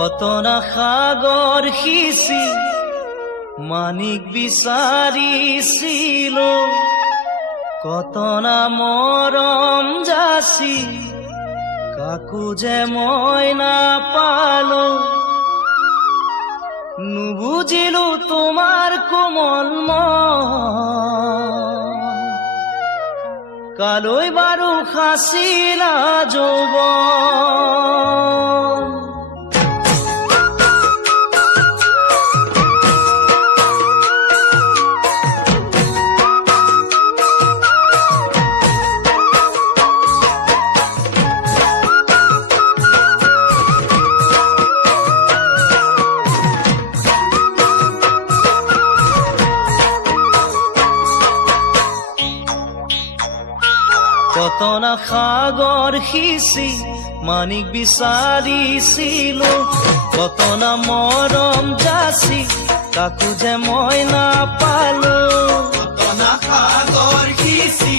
কত না সাগর সিঁচি মানিক বিচাৰিছিল, কত না মৰম যাচি কাকো যে মই নাপালো। নুবুজিলো তোমাৰ কোমল মন, কালৈ বাৰু সাঁচিলা যৌৱন। কত না সাগর সিঁচি মানিক বিচাৰিছিল, কত না মৰম যাচি কাকো যে মই নাপালো। কত না সাগর সিঁচি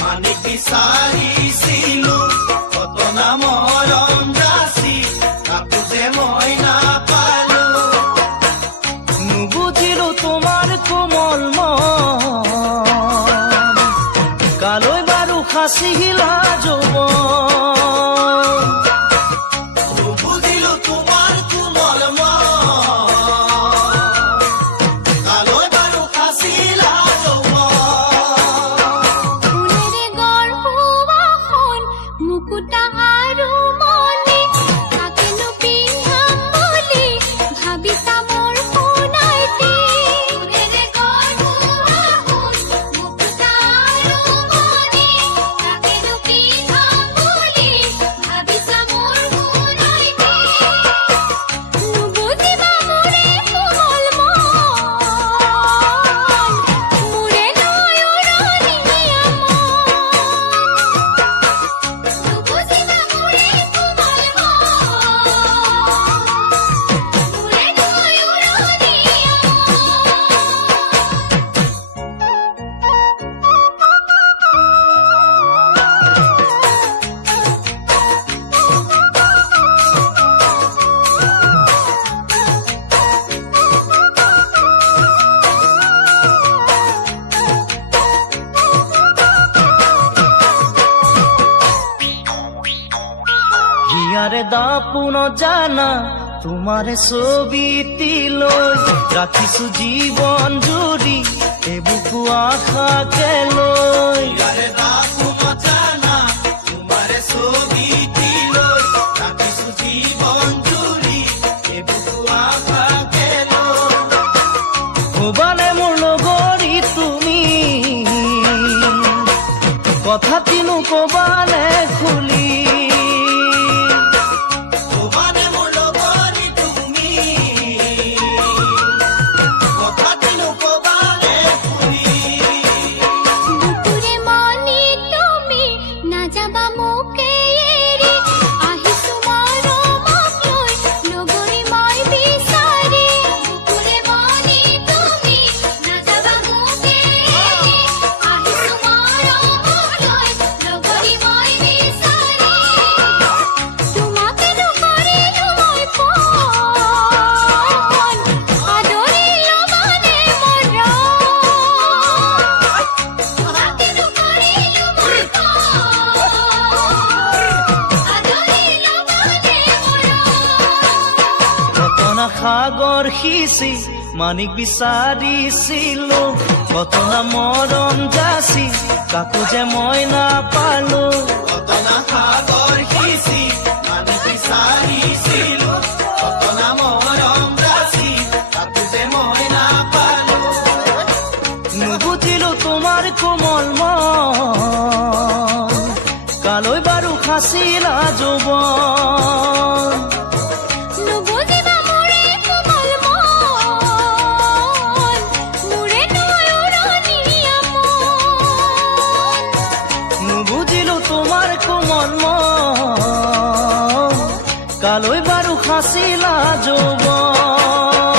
মানিক বিচাৰিছিল, কত না মৰম যাচি কাকো যে মই নাপালো। নুবুজিলো তোমাৰ কোমল মন, কালৈ বাৰু সাঁচিলা যৌৱন। নুবুজিলো তোমাৰ কোমল মন, কালৈ বাৰু সাঁচিলা যৌৱন। ফুলেৰে গঢ়োৱাখন মুকুতা আৰু মণি, তাকেনো পিন্ধাম বুলি ভাবিছা মোৰ সোণাইটি। ফুলেৰে গঢ়োৱাখন মুকুতা আৰু মণি, তাকেনো পিন্ধাম বুলি ভাবিছা মোৰ সোণাইটি। নুবুজিবা মোৰে কোমল মন, মোৰে নয়ননীয়া মন। নুবুজিবা মোৰে কোমল হিয়াৰে দাপোন জানা তোমাৰে ছবিটি লৈ ৰাখিছো জীৱন জুৰি এবুকু আশাকে লৈ। ইয়াৰে দাপোন জানা তোমাৰে ছবিটি লৈ ৰাখিছো জীৱন জুৰি এবুকু আশাকে লৈ। ক'বানে মোৰ লগৰী তুমি, কথা কিনো ক'বানে খুলি। ক'বানে মোৰ লগৰী তুমি, কথা কিনো ক'বানে খুলি। বুকুৰে মনি তুমি নাযাবা মোকে এৰি, আহিছো মৰমক লৈ লগৰী মই বিচাৰি। বুকুৰে মনি তুমি নাযাবা মোকে এৰি, আহিছো মৰমক লৈ লগৰী মই বিচাৰি। তোমাকেনো কৰিলো মই পণ, আদৰিলো মানে মৰম। তোমাকেনো কৰিলো মই পণ, আদৰিলো মানে মৰম। কত না সাগৰ সিঁচি মানিক বিচাৰিছিলো, কত না মৰম যাচি কাকো যে মই নাপালো। কত না সাগৰ সিঁচি মানিক বিচাৰিছিলো, কত না মৰম যাচি কাকো যে মই নাপালো। নুবুজিলো তোমাৰ কোমল মন, কালৈ বাৰু সাঁচিলা যৌৱন। নুবুজিবা মোৰে কোমল মন, মোৰে নয়ননীয়া মন। নুবুজিলো তোমাৰ কোমল মন, কালৈ বাৰু সাঁচিলা যৌৱন।